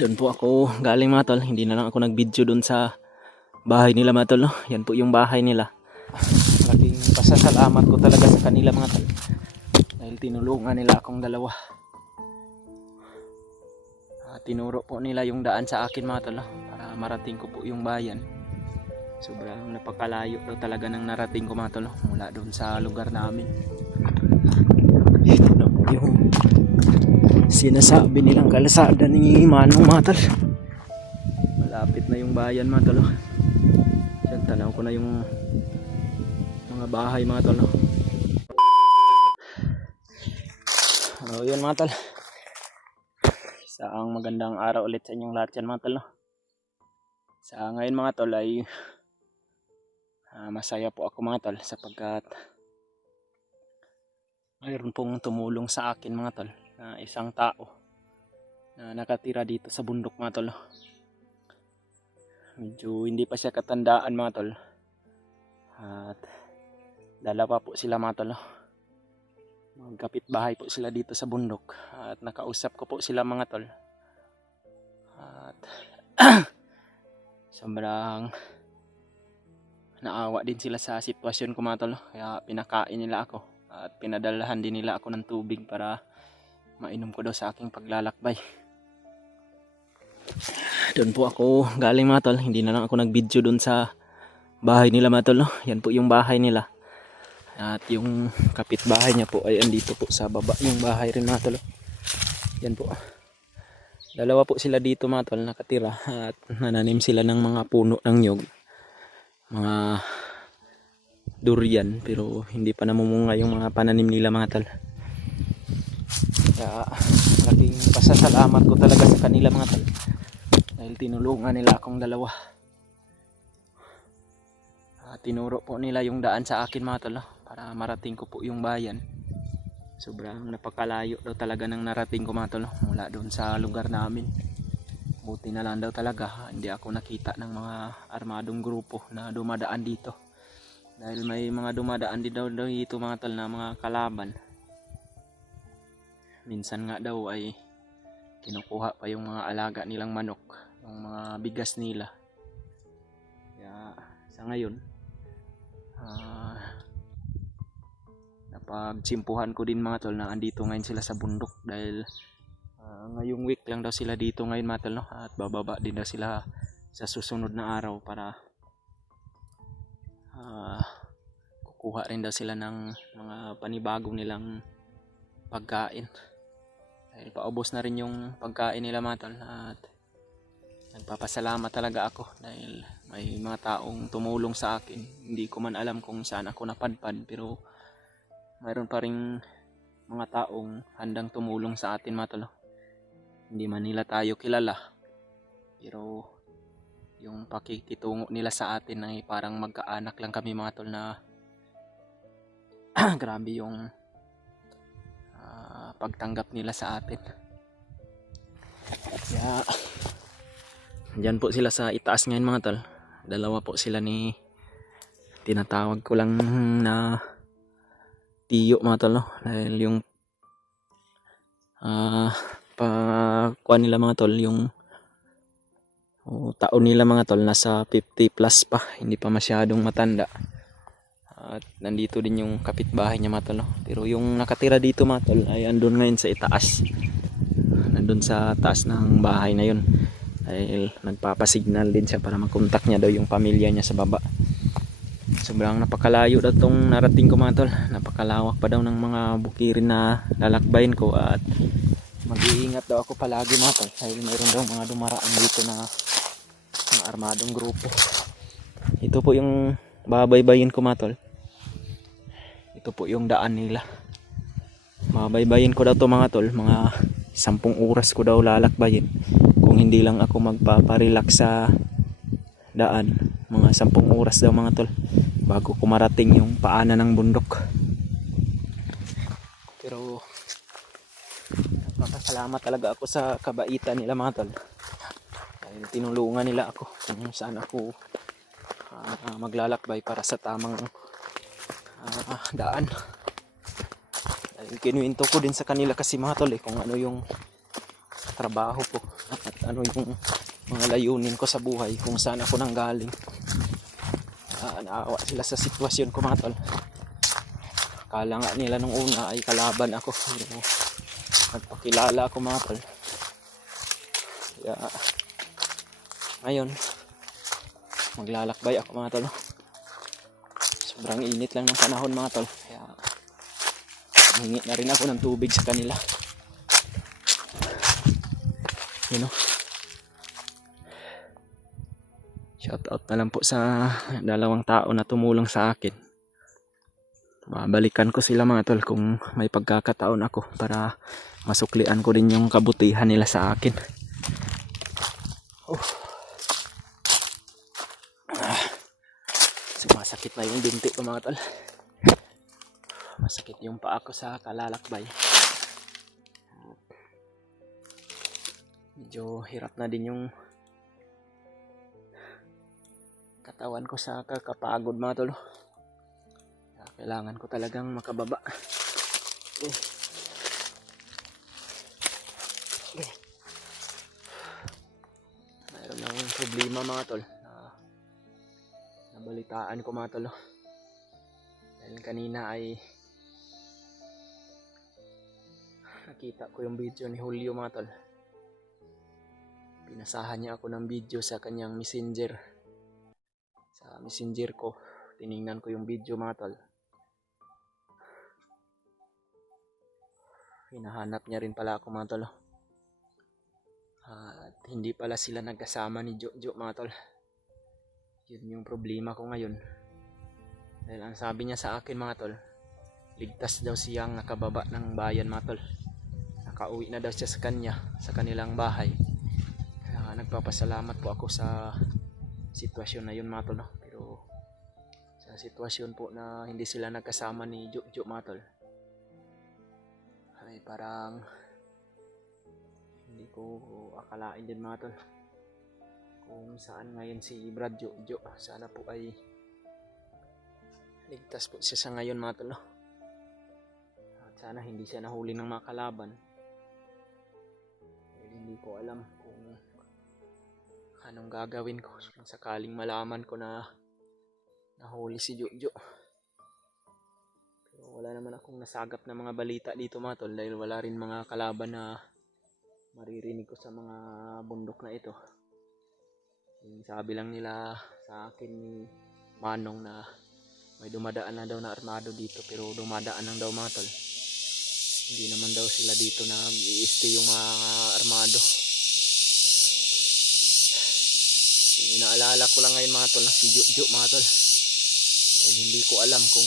Doon po ako galing mga tol. Hindi na lang ako nag-video doon sa bahay nila mga tol, no? Yan po yung bahay nila. Malaking pasasalamat ko talaga sa kanila mga tol. Dahil tinulungan nila akong dalawa. Tinuro po nila yung daan sa akin mga tol, no? Para marating ko po yung bayan. Sobrang napakalayo daw talaga ng narating ko mga tol, no? Mula doon sa lugar namin. Ito na po yung sinasabi nilang kalsada ni Manong mga tol. Malapit na yung bayan mga tol. Diyan tanaw ko na yung mga bahay mga tol. So yun mga tol. Isang magandang araw ulit sa inyong lahat yan mga tol. Sa ngayon mga tol ay masaya po ako mga tol sapagkat mayroon pong tumulong sa akin mga tol na isang tao na nakatira dito sa bundok mga tol. Medyo hindi pa siya katandaan mga tol. At dalawa po sila mga tol. Magkapit bahay po sila dito sa bundok. At nakausap ko po sila mga tol. At sobrang naawa din sila sa sitwasyon ko mga tol. Kaya pinakain nila ako. At pinadalahan din nila ako ng tubig para mainom ko daw sa aking paglalakbay. Doon po ako galing mga tol. Hindi na lang ako nag-video doon sa bahay nila mga tol, no? Yan po yung bahay nila. At yung kapitbahay niya po ay andito po sa baba yung bahay rin mga tol. Yan po. Dalawa po sila dito mga tol nakatira. At nananim sila ng mga puno ng nyog. Mga durian. Pero hindi pa namumunga yung mga pananim nila mga tol. Kaya malaking pasasalamat ko talaga sa kanila mga tol. Dahil tinulungan nila akong dalawa. Tinuro po nila yung daan sa akin mga tol, para marating ko po yung bayan. Sobrang napakalayo daw talaga ng narating ko mga tol, mula doon sa lugar namin. Buti na lang daw talaga hindi ako nakita ng mga armadong grupo na dumadaan dito. Dahil may mga dumadaan din daw dito mga tol na mga kalaban. Minsan nga daw ay kinukuha pa yung mga alaga nilang manok, yung mga bigas nila. Kaya sa ngayon napagtsimpuhan ko din mga tol na andito ngayon sila sa bundok. Dahil ngayong week lang daw sila dito ngayon mga tol, no? At bababa din daw sila sa susunod na araw para kukuha rin daw sila ng mga panibagong nilang pagkain. Dahil paubos na rin yung pagkain nila mga tol. At nagpapasalamat talaga ako dahil may mga taong tumulong sa akin. Hindi ko man alam kung saan ako napadpad, pero mayroon pa rin mga taong handang tumulong sa atin mga tol. Hindi man nila tayo kilala, pero yung pakikitungo nila sa atin ay parang magkaanak lang kami mga tol na grabe yung pagtanggap nila sa atin. Kaya dyan po sila sa itaas ngayon mga tol. Dalawa po sila ni tinatawag ko lang na tiyo mga tol, no? Dahil yung pakuha nila mga tol, yung taon nila mga tol nasa 50 plus pa, hindi pa masyadong matanda. At nandito din yung kapitbahay niya mga tol, no? Pero yung nakatira dito mga tol ay andun ngayon sa itaas. Nandun sa taas ng bahay na yun. Dahil nagpapasignal din siya para makontak niya daw yung pamilya niya sa baba. Sobrang napakalayo daw itong narating ko mga tol. Napakalawak pa daw ng mga bukirin na lalakbayin ko. At mag-iingat daw ako palagi mga tol. Dahil mayroon daw mga dumaraan dito na mga armadong grupo. Ito po yung babaybayin ko mga tol. Ito po yung daan nila. Babaybayin ko daw to mga tol. Mga 10 oras ko daw lalakbayin. Kung hindi lang ako magpaparelax sa daan, mga 10 oras daw mga tol bago ko marating yung paanan ng bundok. Pero nagpapasalamat talaga ako sa kabaitan nila mga tol. Dahil tinulungan nila ako kung saan ako maglalakbay para sa tamang daan. Dahil kinuwento ko din sa kanila kasi mga tol kung ano yung trabaho ko. At ano yung mga layunin ko sa buhay, kung saan ako nanggaling. Naawa sila sa sitwasyon ko mga tol. Akala nga nila nung una ay kalaban ako, pero nagpakilala ako mga tol. Kaya ngayon maglalakbay ako mga tol. Sobrang init lang ng panahon mga tol, kaya hingi na rin ako ng tubig sa kanila. You know, shout out na lang po sa dalawang tao na tumulong sa akin. Babalikan ko sila mga tol kung may pagkakataon ako, para masuklian ko rin yung kabutihan nila sa akin. Sumasakit na yung binti ko mga tol. Masakit yung paa ko sa kalalakbay. Medyo hirap na din yung katawan ko sa kakapagod mga tol. Kailangan ko talagang makababa. Okay. Mayroon ng problema mga tol. Nabalitaan ko mga tol. Dahil kanina ay nakita ko yung video ni Julio mga tol. Pinasahan niya ako ng video sa kanyang messenger. Sa messenger ko, tiningnan ko yung video mga tol. Hinahanap niya rin pala ako mga tol. At hindi pala sila nagkasama ni Jojo mga tol. Yun yung problema ko ngayon. Dahil ang sabi niya sa akin mga tol, ligtas daw siyang nakababa ng bayan mga tol. Nakauwi na daw siya sa kanya, sa kanilang bahay. Nagpapasalamat po ako sa sitwasyon na yun mga tol, no? Pero sa sitwasyon po na hindi sila nagkasama ni Jojo mga tol, ay parang hindi ko akalain din mga tol kung saan ngayon si Brad Jojo. Sana po ay ligtas po siya sa ngayon mga tol, no? At sana hindi siya nahuli ng mga kalaban. Hindi ko alam kung anong gagawin ko kung sakaling malaman ko na nahuli si Jojo. Pero wala naman akong nasagap na mga balita dito mga tol, dahil wala rin mga kalaban na maririnig ko sa mga bundok na ito. Yung sabi lang nila sa akin ni Manong na may dumadaan na daw na armado dito, pero dumadaan lang daw mga tol. Hindi naman daw sila dito na i-stay yung mga armado. Yung inaalala ko lang ngayon mga tol, si Jojo mga tol. Eh, hindi ko alam kung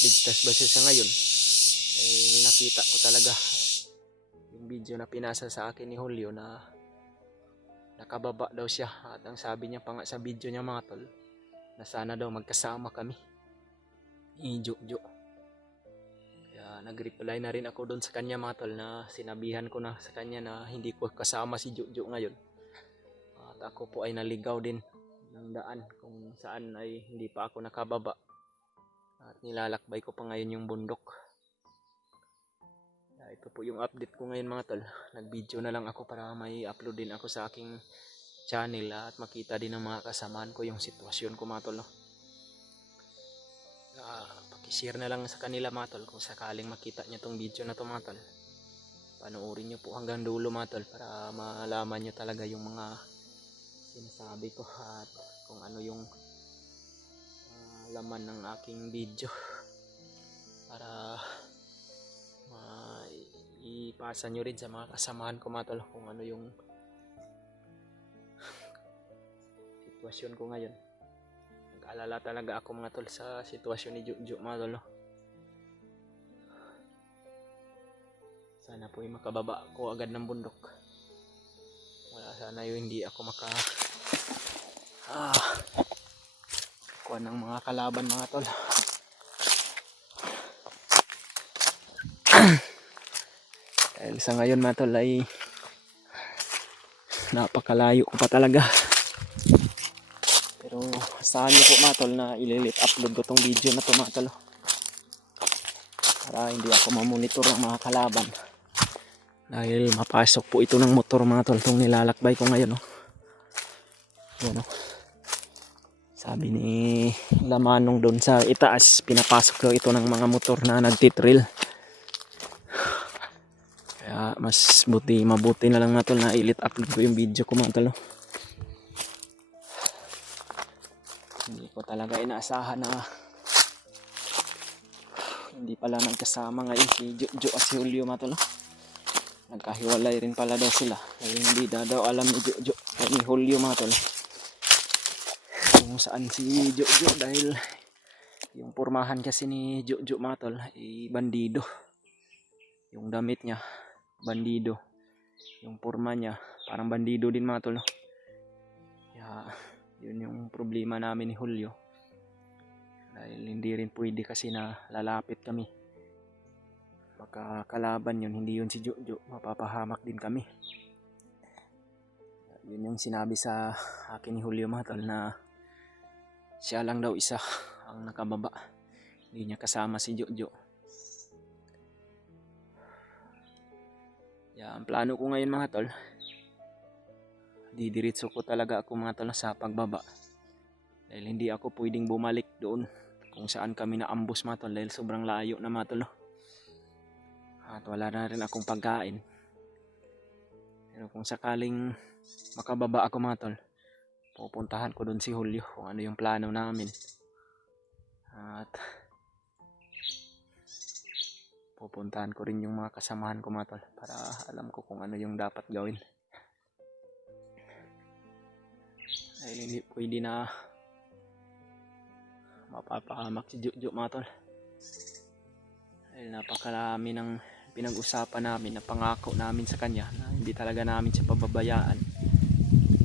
ligtas ba siya sa ngayon. Eh, nakita ko talaga yung video na pinasa sa akin ni Julio na nakababa daw siya. At ang sabi niya pa nga sa video niya mga tol, na sana daw magkasama kami ni Jojo. Kaya nag-reply na rin ako doon sa kanya mga tol, na sinabihan ko na sa kanya na hindi ko kasama si Jojo ngayon. Ako po ay naligaw din ng daan kung saan ay hindi pa ako nakababa, at nilalakbay ko pa ngayon yung bundok. Ito po yung update ko ngayon mga tol. Nag-video na lang ako para may upload din ako sa aking channel at makita din ng mga kasamaan ko yung sitwasyon ko mga tol, no? Pakishare na lang sa kanila mga tol kung sakaling makita nyo tong video na to mga tol. Panoorin nyo po hanggang dulo mga tol, para malaman nyo talaga yung mga sinasabi ko at kung ano yung laman ng aking video, para ipasa nyo rin sa mga kasamahan ko mga tol kung ano yung sitwasyon ko ngayon. Nag-alala talaga ako mga tol sa sitwasyon ni Jojo mga tol, no? Sana po ay makababa ko agad ng bundok. Sana yung hindi ako kuha ng mga kalaban mga tol. Dahil sa ngayon mga tol ay napakalayo ko pa talaga. Pero saan niyo po mga tol na upload ko tong video na to mga tol, para hindi ako mamonitor ng mga kalaban. Dahil mapasok po ito ng motor mga tol, itong nilalakbay ko ngayon. Oh. Yan, oh. Sabi ni Lamanong doon sa itaas, pinapasok daw ito ng mga motor na nagtitrail. Kaya mas mabuti na lang mga tol na upload ko yung video ko mga tol. Oh. Hindi ko talaga inaasahan na hindi pala nagkasama ngayon si Jojo at si Julio mga tol. Oh. Nagkahiwalay rin pala daw sila. Kaya hindi daw alam ni Jojo at ni Julio mga tol kung saan si Jojo, dahil yung pormahan kasi ni Jojo mga tol ay bandido. Yung damit niya bandido. Yung porma niya parang bandido din mga tol. Kaya yun yung problema namin ni Julio. Dahil hindi rin pwede kasi na lalapit kami. Baka kalaban yun, hindi yun si Jojo, mapapahamak din kami. Yun yung sinabi sa akin ni Julio mga tol, na siya lang daw isa ang nakababa, hindi niya kasama si Jojo. Ang plano ko ngayon mga tol, didiritso ko talaga ako mga tol sa pagbaba. Dahil hindi ako pwedeng bumalik doon kung saan kami na-ambush mga tol, dahil sobrang layo na mga tol. At wala na rin akong pagkain. Pero kung sakaling makababa ako mga tol, pupuntahan ko doon si Julio kung ano yung plano namin. At pupuntahan ko rin yung mga kasamahan ko mga tol, para alam ko kung ano yung dapat gawin. Dahil hindi pwede na mapapahamak si Jojo mga tol. Dahil napakarami ng pinag-usapan namin, na pangako namin sa kanya na hindi talaga namin siya pababayaan.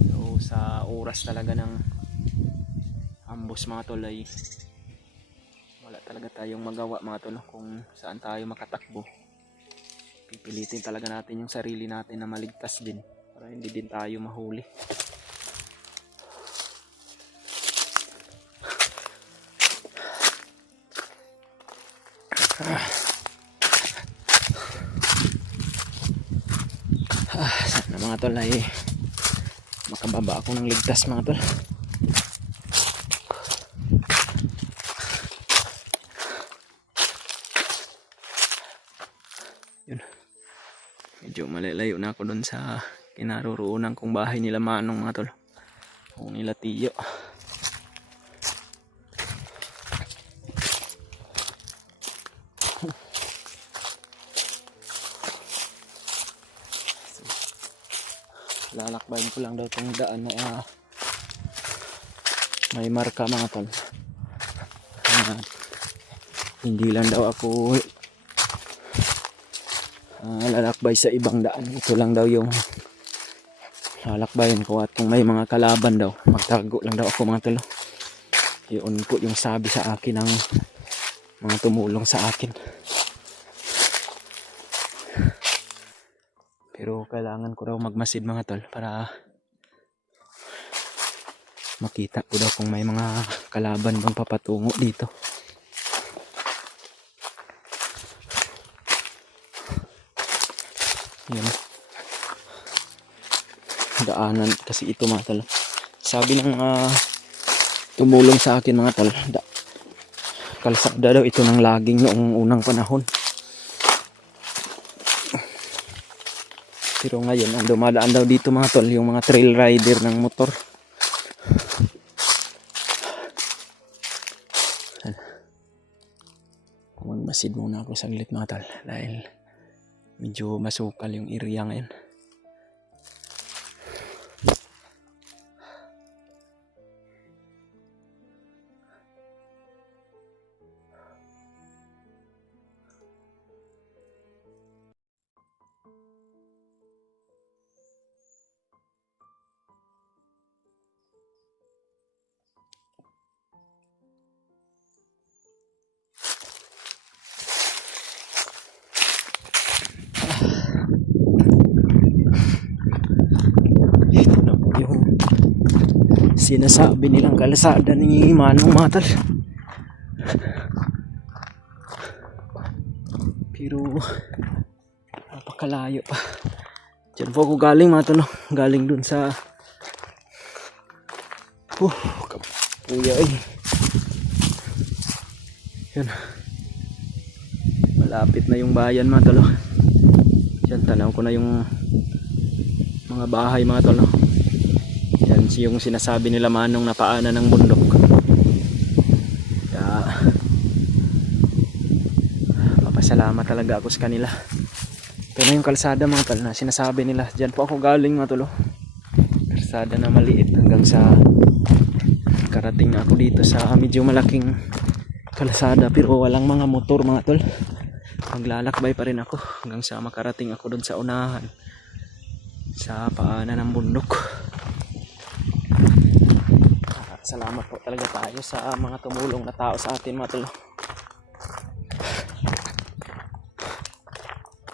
So sa oras talaga ng ambush mga tol ay wala talaga tayong magawa mga tol. Kung saan tayo makatakbo, pipilitin talaga natin yung sarili natin na maligtas din, para hindi din tayo mahuli. Sana mga tol ay makababa ako ng ligtas mga tol. Yun, medyo malalayo na ako doon sa kinaroroonan kong bahay nila Manong mga tol, o nila Tiyo. Lalakbayin ko lang daw itong daan na may marka mga tol. Hindi lang daw ako lalakbay sa ibang daan. Ito lang daw yung lalakbayin ko, at kung may mga kalaban daw, magtago lang daw ako mga tol. Yun po yung sabi sa akin ng mga tumulong sa akin. Pero kailangan ko daw magmasid mga tol, para makita ko daw kung may mga kalaban bang papatungo dito. Yan. Daanan kasi ito mga tol. Sabi ng tumulong sa akin mga tol, kalsada daw ito ng laging noong unang panahon. Pero ngayon, ang dumadaan daw dito mga tol, yung mga trail rider ng motor. Magmasid muna ako saglit mga tol, dahil medyo masukal yung area ngayon. Sinasabi nilang kalsada ni Manong mga tol. Pero napakalayo pa. Diyan po ako galing mga tol, no? Galing dun sa kapuya Yun. Malapit na yung bayan mga tol, no? Diyan tanaw ko na yung mga bahay mga tol, no? Yan yung sinasabi nila manong napaanan ng bundok. Kaya mapasalamat talaga ako sa kanila. Ito na yung kalsada mga tol na sinasabi nila. Diyan po ako galing mga tol. Kalsada na maliit hanggang sa karating na ako dito sa medyo malaking kalsada pero walang mga motor mga tol. Maglalakbay pa rin ako hanggang sa makarating ako doon sa unahan sa paanan ng bundok. Salamat po talaga tayo sa mga tumulong na tao sa atin mga tol.